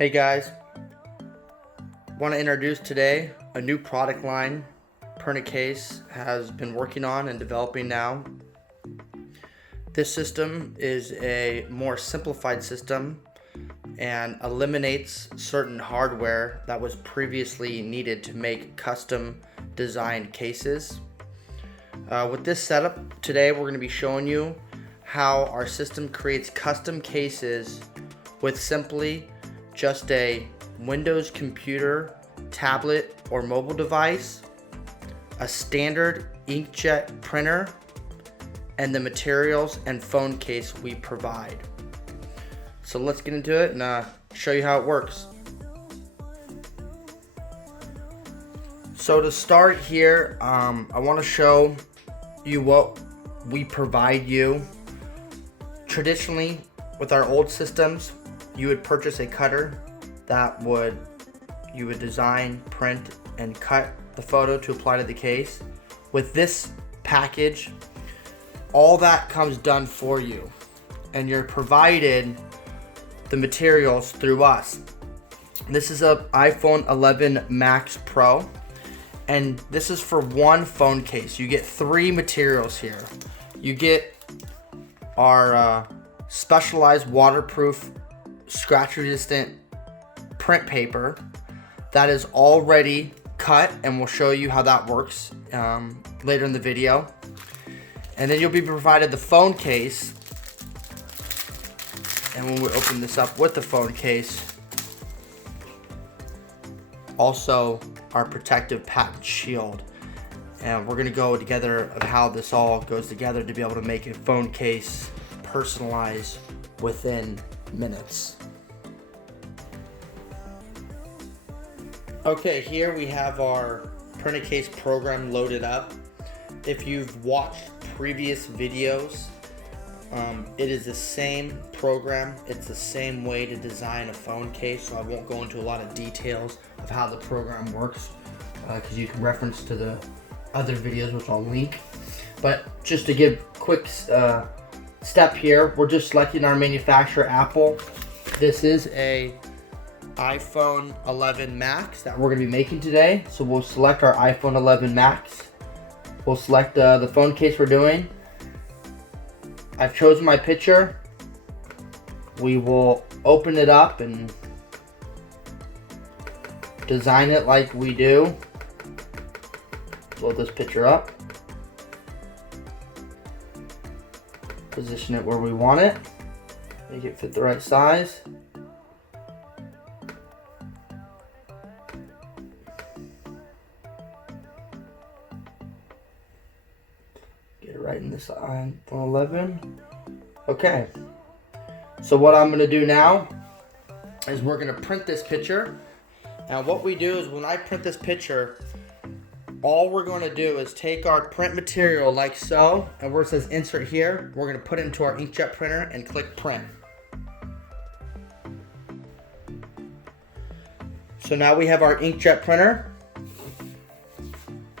Hey guys, want to introduce today a new product line Pernicase has been working on and developing now. This system is a more simplified system and eliminates certain hardware that was previously needed to make custom designed cases. With this setup today, we're going to be showing you how our system creates custom cases with simply just a Windows computer, tablet, or mobile device, a standard inkjet printer, and the materials and phone case we provide. So let's get into it and show you how it works. So to start here, I want to show you what we provide you. Traditionally, with our old systems, you would purchase a cutter that you would design, print, and cut the photo to apply to the case. With this package, all that comes done for you, and you're provided the materials through us. This is a iPhone 11 Max Pro, and this is for one phone case. You get three materials here. You get our specialized waterproof, scratch-resistant print paper that is already cut, and we'll show you how that works later in the video. And then you'll be provided the phone case, and when we open this up with the phone case, also our protective patent shield. And we're going to go together of how this all goes together to be able to make a phone case personalized within minutes. Okay, here we have our Pernicase program loaded up. If you've watched previous videos, it is the same program. It's the same way to design a phone case, so I won't go into a lot of details of how the program works because you can reference to the other videos, which I'll link. But just to give quick step here, we're just selecting our manufacturer, Apple. This is a iPhone 11 Max that we're going to be making today. So we'll select our iPhone 11 Max. We'll select the phone case we're doing. I've chosen my picture. We will open it up and design it like we do. Load this picture up. Position it where we want it. Make it fit the right size. Get it right in this iPhone 11. Okay. So what I'm going to do now is we're going to print this picture. Now what we do is when I print this picture, all we're going to do is take our print material like so, and where it says insert here, we're going to put it into our inkjet printer and click print. So now we have our inkjet printer.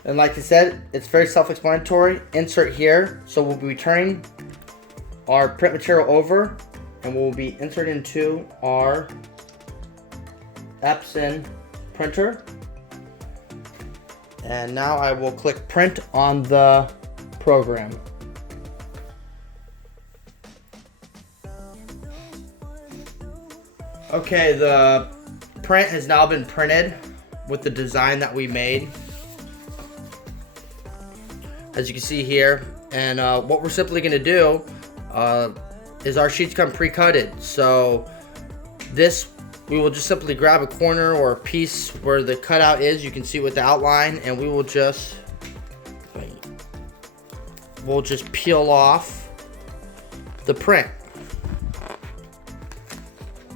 And like I said, it's very self-explanatory. Insert here. So we'll be turning our print material over, and we'll be inserting into our Epson printer. And now I will click print on the program. Okay, the print has now been printed with the design that we made, as you can see here. And what we're simply going to do is our sheets come pre-cutted. So this, we will just simply grab a corner or a piece where the cutout is. You can see with the outline, and we will just peel off the print.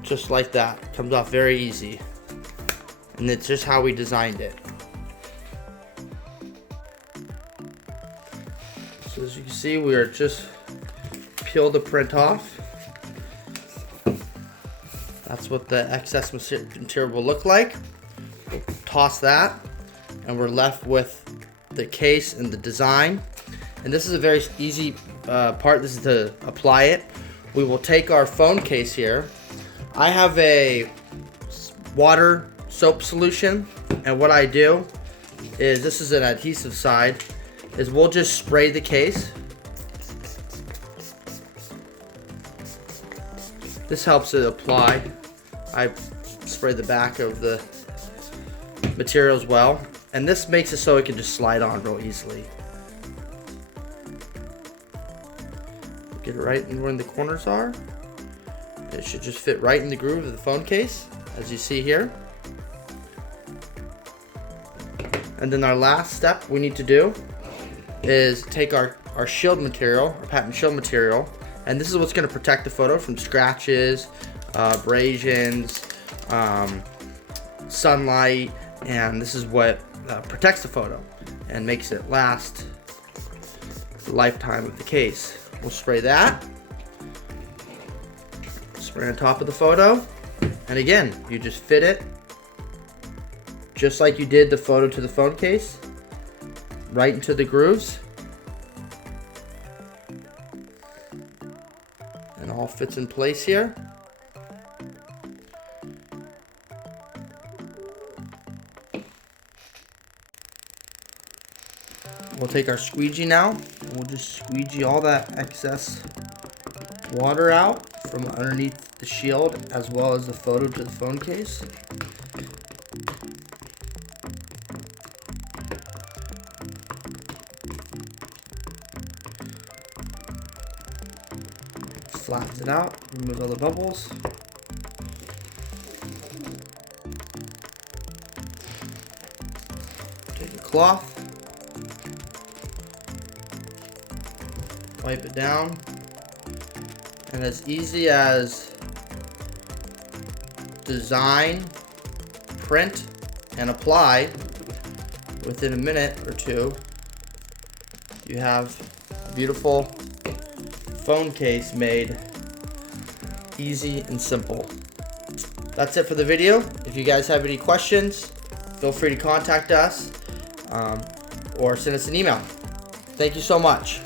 Just like that. Comes off very easy. And it's just how we designed it. So as you can see, we are just peel the print off. That's what the excess material will look like. We'll toss that, and we're left with the case and the design. And this is a very easy part. This is to apply it. We will take our phone case here. I have a water soap solution, and what I do is, this is an adhesive side, is we'll just spray the case. This helps it apply. I spray the back of the material as well, and this makes it so it can just slide on real easily. Get it right in where the corners are. It should just fit right in the groove of the phone case, as you see here. And then our last step we need to do is take our shield material, our patent shield material, and this is what's going to protect the photo from scratches, abrasions, sunlight, and this is what protects the photo and makes it last the lifetime of the case. We'll spray that, spray on top of the photo, and again, you just fit it just like you did the photo to the phone case, right into the grooves, and all fits in place here. We'll take our squeegee now, and we'll just squeegee all that excess water out from underneath the shield as well as the photo to the phone case. Flattens it out, remove all the bubbles. Take a cloth, wipe it down, and as easy as design, print, and apply, within a minute or two, you have a beautiful phone case made easy and simple. That's it for the video. If you guys have any questions, feel free to contact us or send us an email. Thank you so much.